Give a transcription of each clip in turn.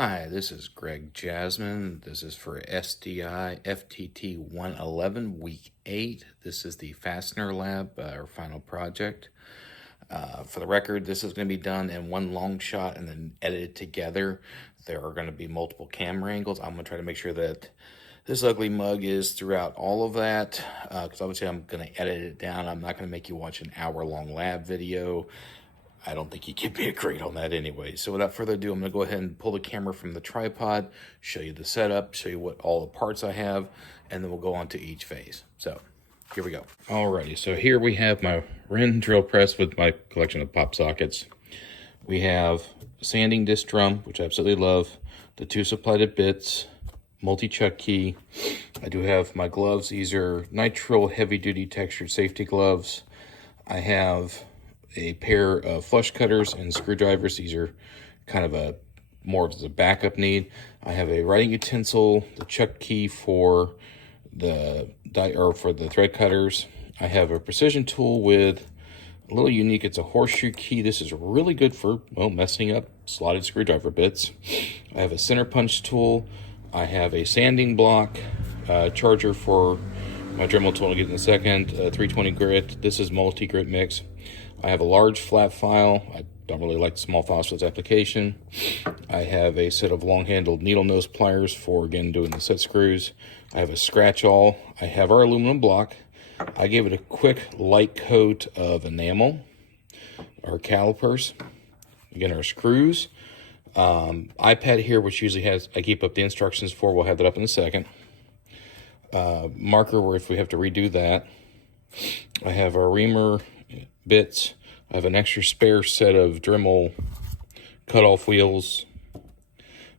Hi, this is Greg Jasmine. This is for SDI FTT 111, week 8. This is the fastener lab, our final project. For the record, this is going to be done in one long shot and then edited together. There are going to be multiple camera angles. I'm going to try to make sure that this ugly mug is throughout all of that, because obviously I'm going to edit it down. I'm not going to make you watch an hour-long lab video. I don't think you can be a grade on that anyway. So without further ado, I'm going to go ahead and pull the camera from the tripod, show you the setup, show you what all the parts I have, and then we'll go on to each phase. So here we go. Alrighty, so here we have my Ren drill press with my collection of pop sockets. We have a sanding disc drum, which I absolutely love, the 2 suppleted bits, multi-chuck key. I do have my gloves. These are nitrile heavy-duty textured safety gloves. I have a pair of flush cutters and screwdrivers. These are kind of more of a backup need. I have a writing utensil, the chuck key for the thread cutters. I have a precision tool with a little unique. It's a horseshoe key. This is really good for, well, messing up slotted screwdriver bits. I have a center punch tool. I have a sanding block, charger for my Dremel tool. I'll get in a second. 320 grit. This is multi-grit mix. I have a large flat file. I don't really like the small files for this application. I have a set of long-handled needle nose pliers for, again, doing the set screws. I have a scratch-all. I have our aluminum block. I gave it a quick light coat of enamel. Our calipers. Again, our screws. iPad here, which usually has, I keep up the instructions for. We'll have that up in a second. Marker, where if we have to redo that. I have our reamer bits. I have an extra spare set of Dremel cutoff wheels.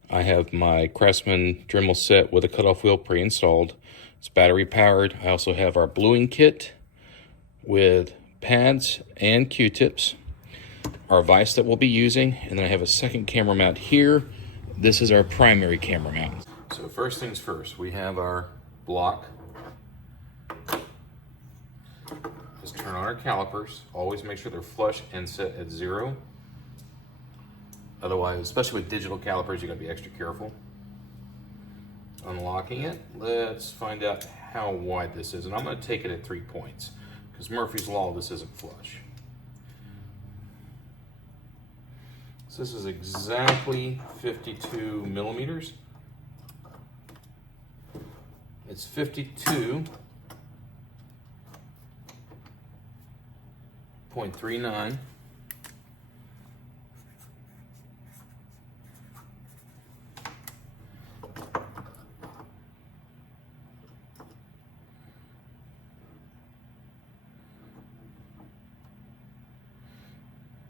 I have my Craftsman Dremel set with a cutoff wheel pre-installed. It's battery powered. I also have our bluing kit with pads and Q-tips, our vise that we'll be using, and then I have a second camera mount here. This is our primary camera mount. So first things first, we have our block. Just turn on our calipers. Always make sure they're flush and set at 0. Otherwise, especially with digital calipers, you gotta be extra careful. Unlocking it, let's find out how wide this is. And I'm gonna take it at 3 points, because Murphy's Law, this isn't flush. So this is exactly 52 millimeters. It's 52.39.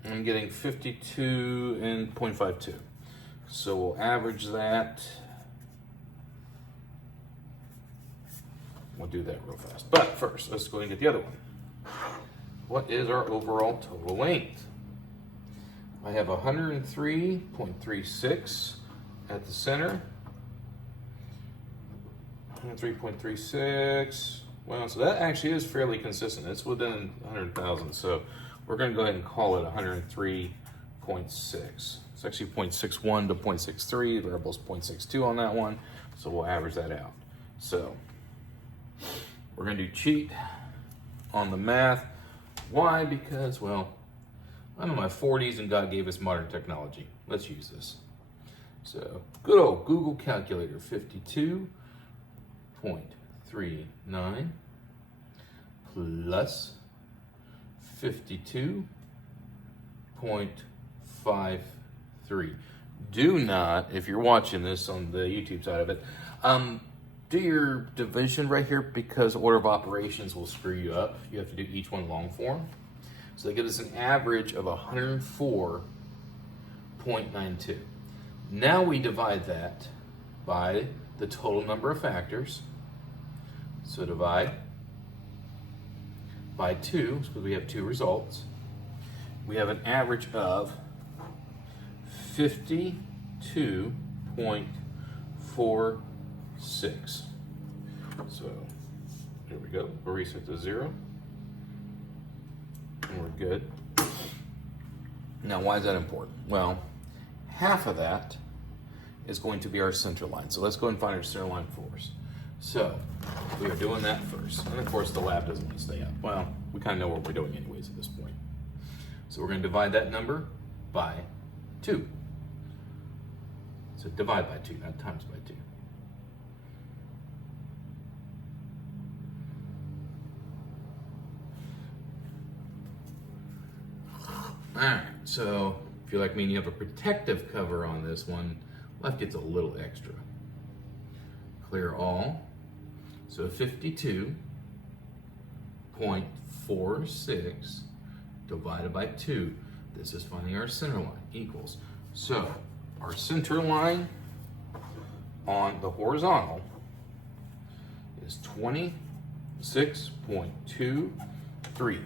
I'm getting 52.52. So we'll average that. We'll do that real fast. But first, let's go and get the other one. What is our overall total length? I have 103.36 at the center. 103.36. Well, so that actually is fairly consistent. It's within 100,000. So we're going to go ahead and call it 103.6. It's actually 0.61 to 0.63. They're both 0.62 on that one. So we'll average that out. So we're going to do cheat on the math. Why? Because, well, I'm in my 40s and God gave us modern technology. Let's use this. So, good old Google calculator, 52.39 plus 52.53. Do not, if you're watching this on the YouTube side of it, do your division right here, because order of operations will screw you up. You have to do each one long form. So they give us an average of 104.92. Now we divide that by the total number of factors. So divide by 2, because we have 2 results. We have an average of 52.46. So there we go. We'll reset to 0. And we're good. Now, why is that important? Well, half of that is going to be our center line. So let's go and find our center line first. So we are doing that first. And of course the lab doesn't want to stay up. Well, we kind of know what we're doing anyways at this point. So we're going to divide that number by 2. So divide by 2, not times by 2. Alright, so if you're like me and you have a protective cover on this one, left gets a little extra. Clear all. So 52.46 divided by 2. This is finding our center line equals. So our center line on the horizontal is 26.23.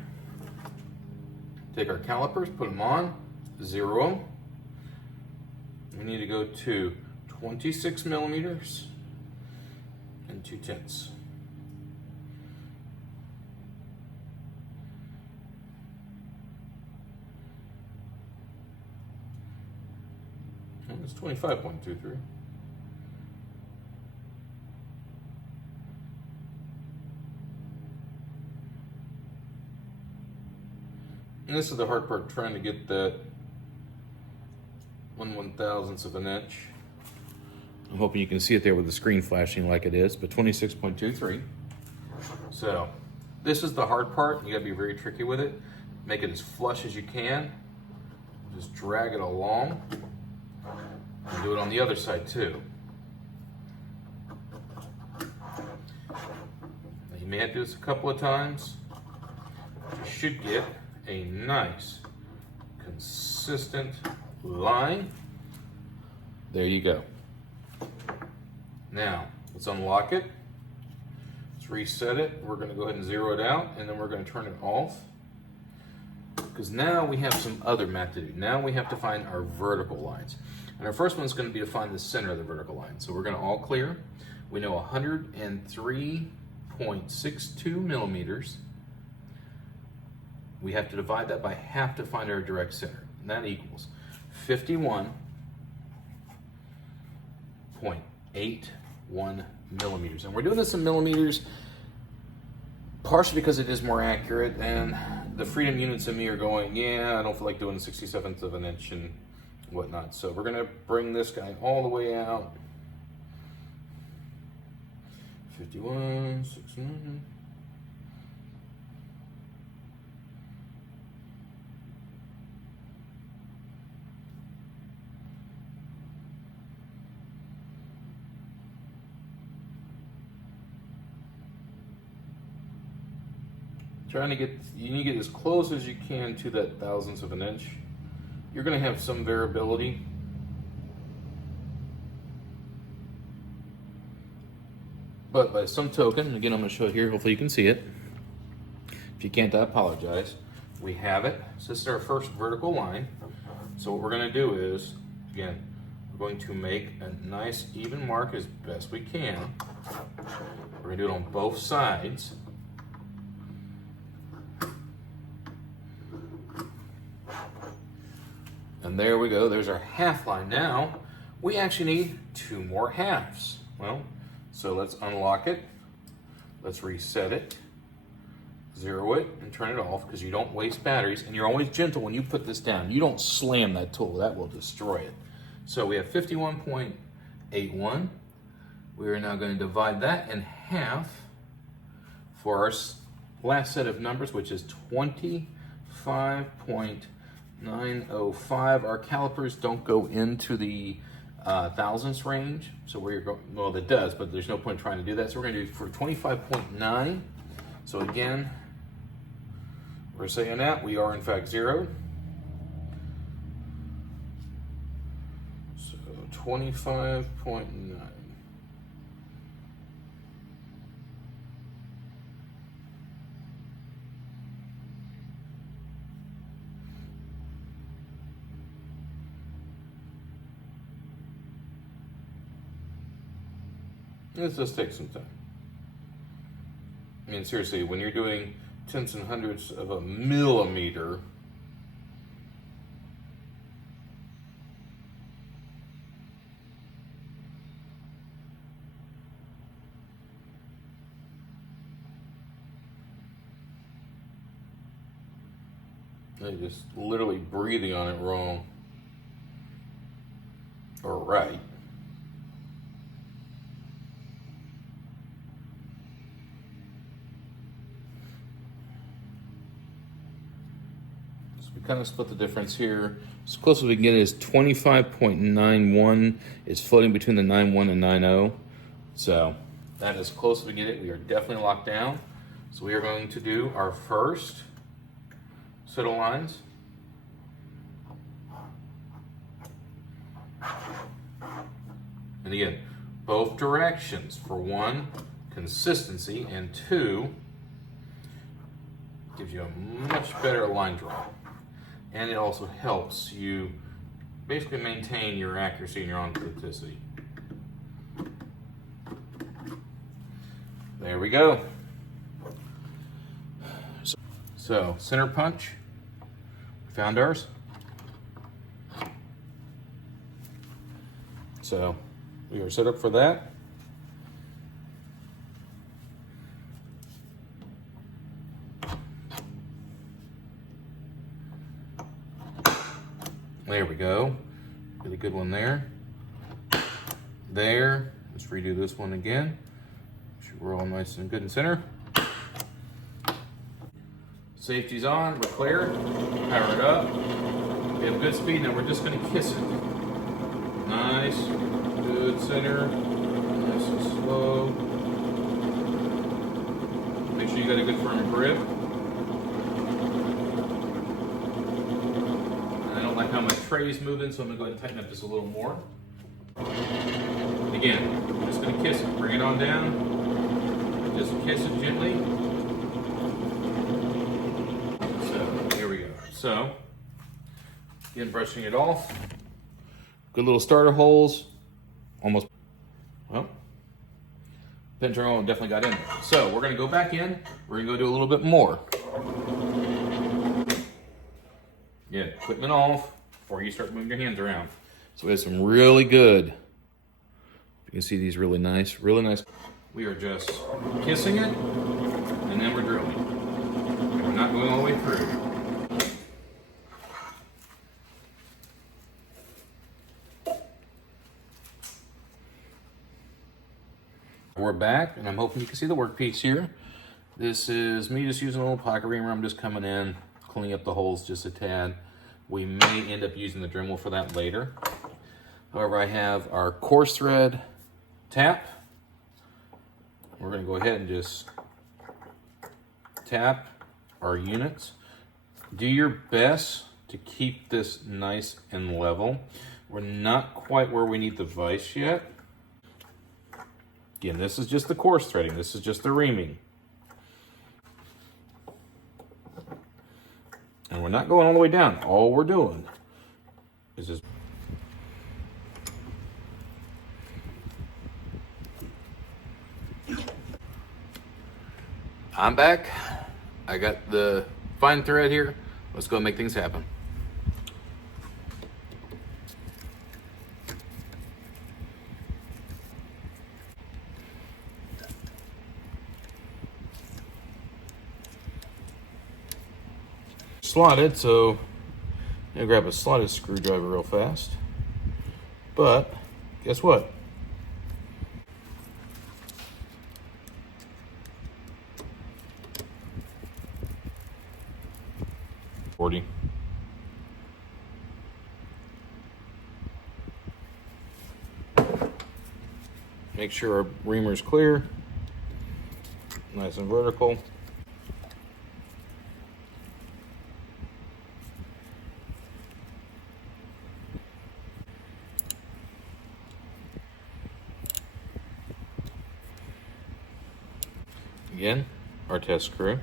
Take our calipers, put them on, 0 them. We need to go to 26 millimeters and 2/10. It's 25.23. And this is the hard part, trying to get that 1/1000th of an inch. I'm hoping you can see it there with the screen flashing like it is, but 26.23. So this is the hard part. You gotta be very tricky with it. Make it as flush as you can. Just drag it along. And do it on the other side too. Now you may have to do this a couple of times. You should get a nice, consistent line. There you go. Now, let's unlock it. Let's reset it. We're gonna go ahead and 0 it out, and then we're gonna turn it off. Because now we have some other math to do. Now we have to find our vertical lines. And our first one's gonna be to find the center of the vertical line. So we're gonna all clear. We know 103.62 millimeters. We have to divide that by half to find our direct center. And that equals 51.81 millimeters. And we're doing this in millimeters partially because it is more accurate, and the freedom units in me are going, yeah, I don't feel like doing 67th of an inch and whatnot. So we're gonna bring this guy all the way out. 51.69. Trying to get, you need to get as close as you can to that thousandths of an inch. You're going to have some variability. But by some token, again, I'm going to show it here, hopefully you can see it. If you can't, I apologize. We have it. So this is our first vertical line. So what we're going to do is, again, we're going to make a nice even mark as best we can. We're going to do it on both sides. And there we go, there's our half line. Now, we actually need 2 more halves. Well, so let's unlock it. Let's reset it, 0 it, and turn it off, because you don't waste batteries, and you're always gentle when you put this down. You don't slam that tool, that will destroy it. So we have 51.81. We are now going to divide that in half for our last set of numbers, which is 25.905. Our calipers don't go into the thousandths range, so we're going, well, that does, but there's no point trying to do that. So we're going to do for 25.9. So again, we're saying that we are in fact 0. So 25.9. Let's just take some time. I mean, seriously, when you're doing tenths and hundredths of a millimeter, They're just literally breathing on it wrong. Or right. So we kind of split the difference here. As close as we can get is 25.91. It's floating between the 9.1 and 9.0. So that is close as we get it. We are definitely locked down. So we are going to do our first set of lines. And again, both directions. For one, consistency, and two, gives you a much better line draw. And it also helps you basically maintain your accuracy and your authenticity. There we go. So center punch, we found ours. So we are set up for that. There we go. Really good one there. There. Let's redo this one again. Make sure we're all nice and good in center. Safety's on. We're clear. Power it up. We have good speed. Now we're just going to kiss it. Nice. Good center. Nice and slow. Make sure you got a good firm grip. Like how my tray is moving, so I'm gonna go ahead and tighten up just a little more. Again, I'm just gonna kiss it. Bring it on down. Just kiss it gently. So here we go. So again, brushing it off. Good little starter holes. Almost. Well, pin turn on definitely got in there. So we're gonna go back in. We're gonna go do a little bit more. Yeah, equipment off before you start moving your hands around. So we have some really good, you can see these really nice, really nice. We are just kissing it, and then we're drilling. And we're not going all the way through. We're back, and I'm hoping you can see the workpiece here. This is me just using a little pocket reamer. I'm just coming in, cleaning up the holes just a tad. We may end up using the Dremel for that later. However, I have our coarse thread tap. We're going to go ahead and just tap our units. Do your best to keep this nice and level. We're not quite where we need the vise yet. Again, this is just the coarse threading. This is just the reaming. And we're not going all the way down. All we're doing is just... I'm back. I got the fine thread here. Let's go make things happen. Slotted, so I'm gonna grab a slotted screwdriver real fast. But guess what? Make sure our reamer's clear, nice and vertical. Again, our test screw.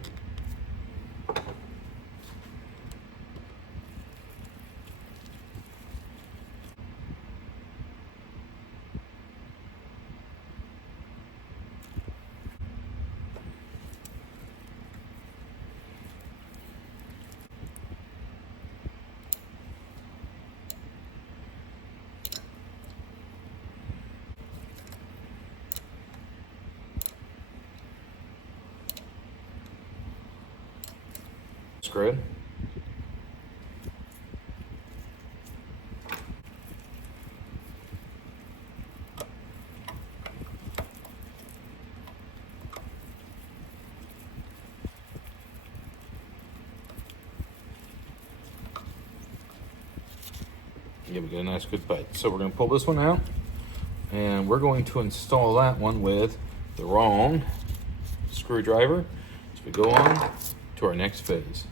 Screw. Yeah, we get a nice good bite. So we're going to pull this one out, and we're going to install that one with the wrong screwdriver as we go on to our next phase.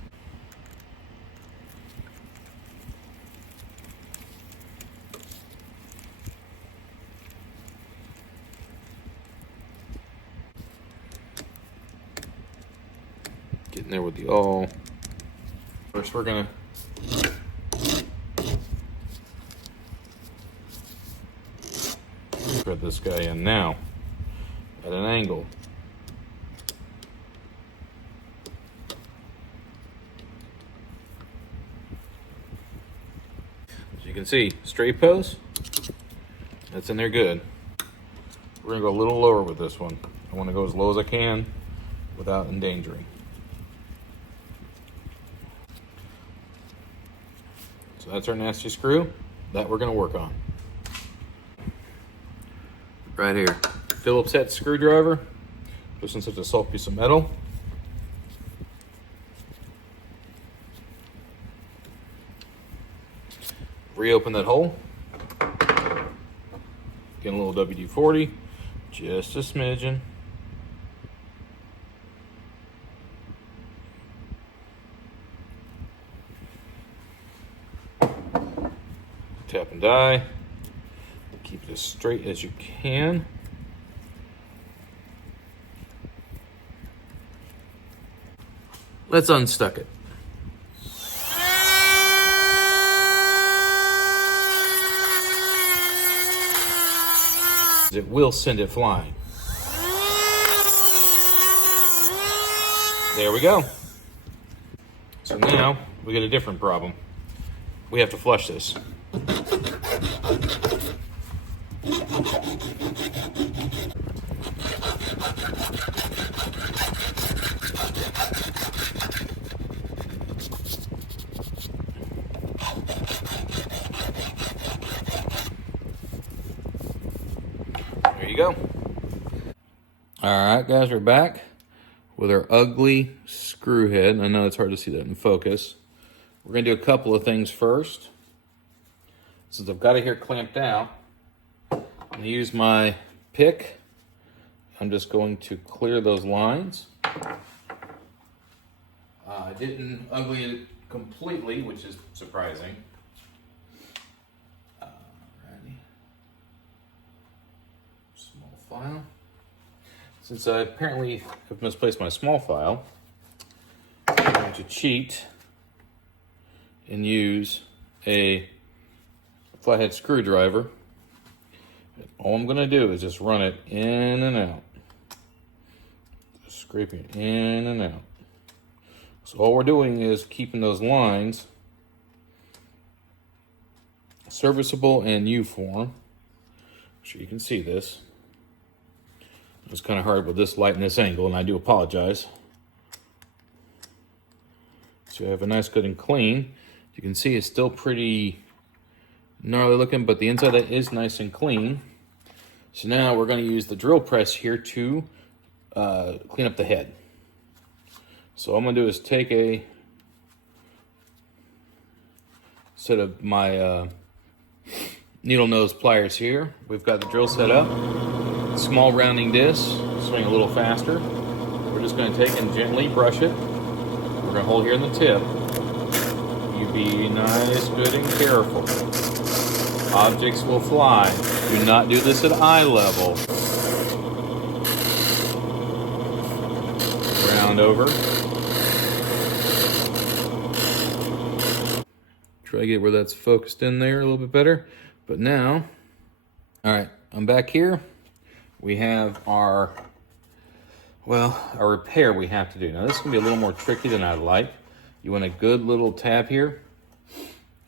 Getting there with the awl. First, we're gonna thread this guy in now at an angle. As you can see, straight post, that's in there good. We're gonna go a little lower with this one. I want to go as low as I can without endangering. So that's our nasty screw that we're going to work on. Right here, Phillips head screwdriver, just in such a soft piece of metal. Reopen that hole. Get a little WD-40, just a smidgen. Tap and die. Keep it as straight as you can. Let's unstuck it. It will send it flying. There we go. So now we get a different problem. We have to flush this. There you go. All right, guys, we're back with our ugly screw head. I know it's hard to see that in focus. We're gonna do a couple of things first. Since I've got it here clamped down, I'm gonna use my pick. I'm just going to clear those lines. I didn't ugly it completely, which is surprising. Alrighty. Small file. Since I apparently have misplaced my small file, I'm going to cheat and use a flathead screwdriver. All I'm going to do is just run it in and out. Just scraping it in and out. So all we're doing is keeping those lines serviceable and U-form. So you can see this. It's kind of hard with this light and this angle, and I do apologize. So I have a nice, good, and clean. You can see it's still pretty gnarly looking, but the inside of it is nice and clean. So now we're going to use the drill press here to clean up the head. So all I'm going to do is take a set of my needle nose pliers here. We've got the drill set up. Small rounding disc, swing a little faster. We're just going to take and gently brush it. We're going to hold here in the tip. You be nice, good, and careful. Objects will fly. Do not do this at eye level. Round over. Try to get where that's focused in there a little bit better. But now, all right, I'm back here. We have our repair we have to do. Now this is gonna be a little more tricky than I'd like. You want a good little tab here.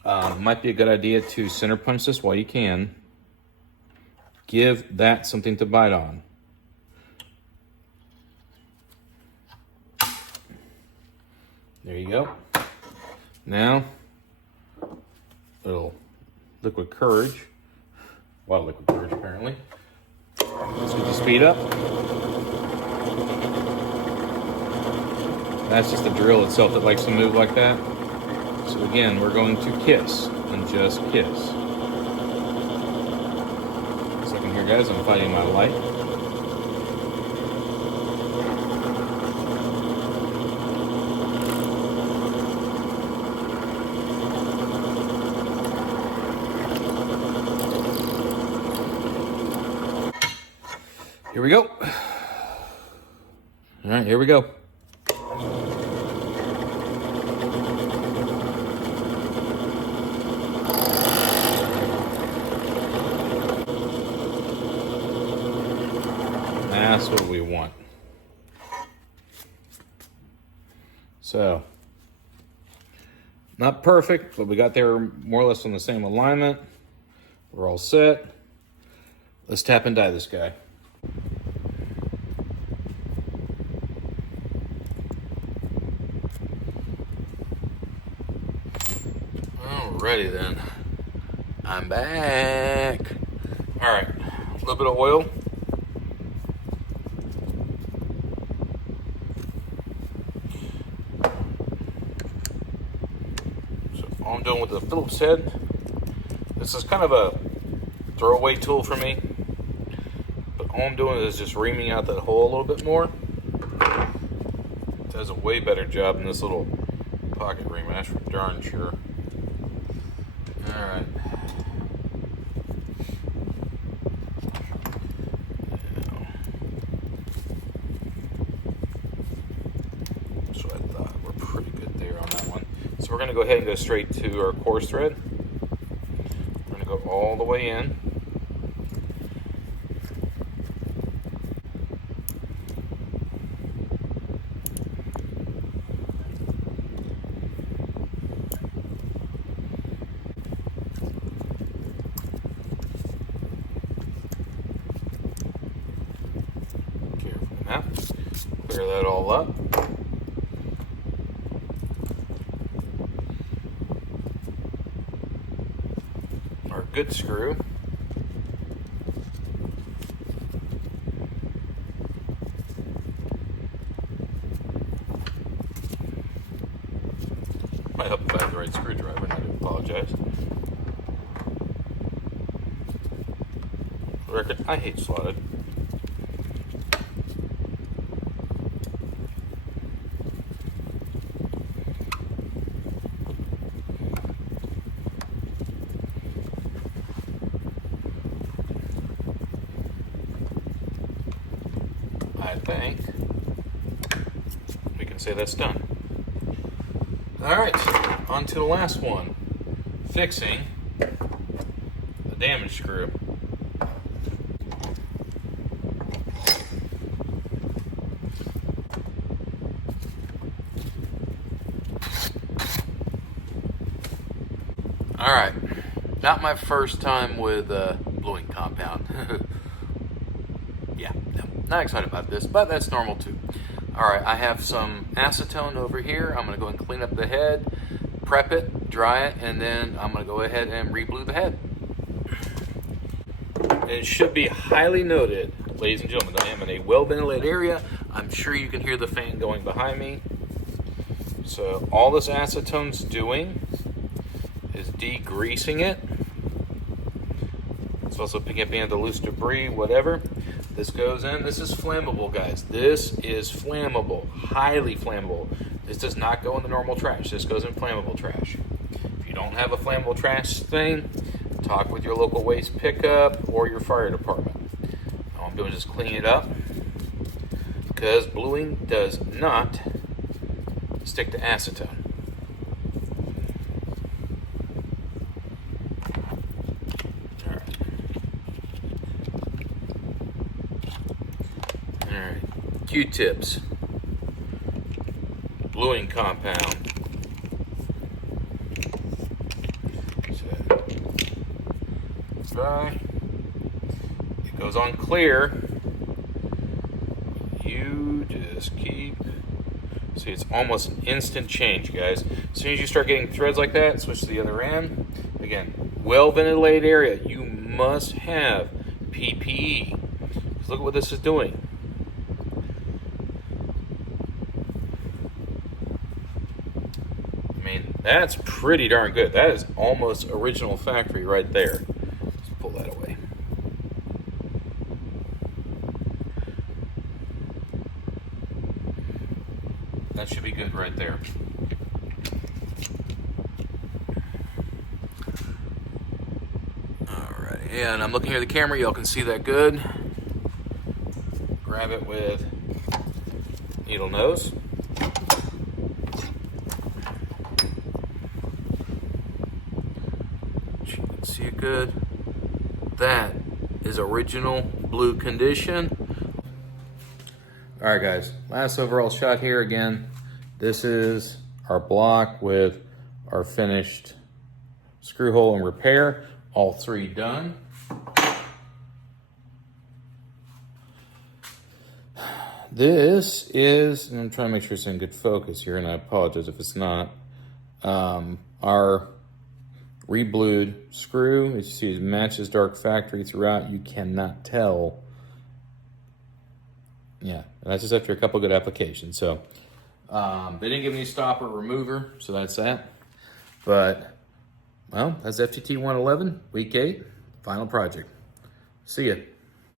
Might be a good idea to center punch this while you can. Give that something to bite on. There you go. Now, little liquid courage. A lot of liquid courage apparently. Let's get the speed up. That's just the drill itself that likes to move like that. So again, we're going to kiss and just kiss. Second here, guys, I'm finding my light. Here we go. All right, here we go. That's what we want. So, not perfect, but we got there more or less on the same alignment. We're all set. Let's tap and die this guy. Alrighty then. I'm back. All right, a little bit of oil. So all I'm doing with the Phillips head, this is kind of a throwaway tool for me, but all I'm doing is just reaming out that hole a little bit more. It does a way better job than this little pocket ream, that's for darn sure. All right. So I thought we're pretty good there on that one. So we're going to go ahead and go straight to our coarse thread. We're going to go all the way in. Clear that all up. Our good screw. Might help if I have the right screwdriver, and I do apologize. For the record, I hate slotted. I think we can say that's done. All right, on to the last one, fixing the damaged screw. All right, not my first time with bluing compound. Yeah, no, not excited about this, but that's normal too. All right, I have some acetone over here. I'm gonna go and clean up the head, prep it, dry it, and then I'm gonna go ahead and re-blue the head. And it should be highly noted, ladies and gentlemen, I am in a well-ventilated area. I'm sure you can hear the fan going behind me. So all this acetone's doing is degreasing it. It's also picking up any of the loose debris, whatever. This goes in. This is flammable, guys. This is flammable, highly flammable. This does not go in the normal trash. This goes in flammable trash. If you don't have a flammable trash thing, talk with your local waste pickup or your fire department. All I'm doing is just clean it up, because bluing does not stick to acetone. Q-tips, bluing compound. So, dry. It goes on clear. You just keep. See, it's almost an instant change, guys. As soon as you start getting threads like that, switch to the other end. Again, well-ventilated area. You must have PPE. Look at what this is doing. That's pretty darn good. That is almost original factory right there. Let's pull that away. that should be good right there. Alright, and I'm looking here at the camera, y'all can see that good. Grab it with needle nose. You can see it good. That is original blue condition. All right, guys, last overall shot here again. This is our block with our finished screw hole and repair. All three done. This is, and I'm trying to make sure it's in good focus here, and I apologize if it's not, our reblued screw. As you see, it matches dark factory throughout. You cannot tell. Yeah, that's just after a couple good applications. So they didn't give me a stopper remover, so that's that. But, well, that's FTT 111, week 8, final project. See ya.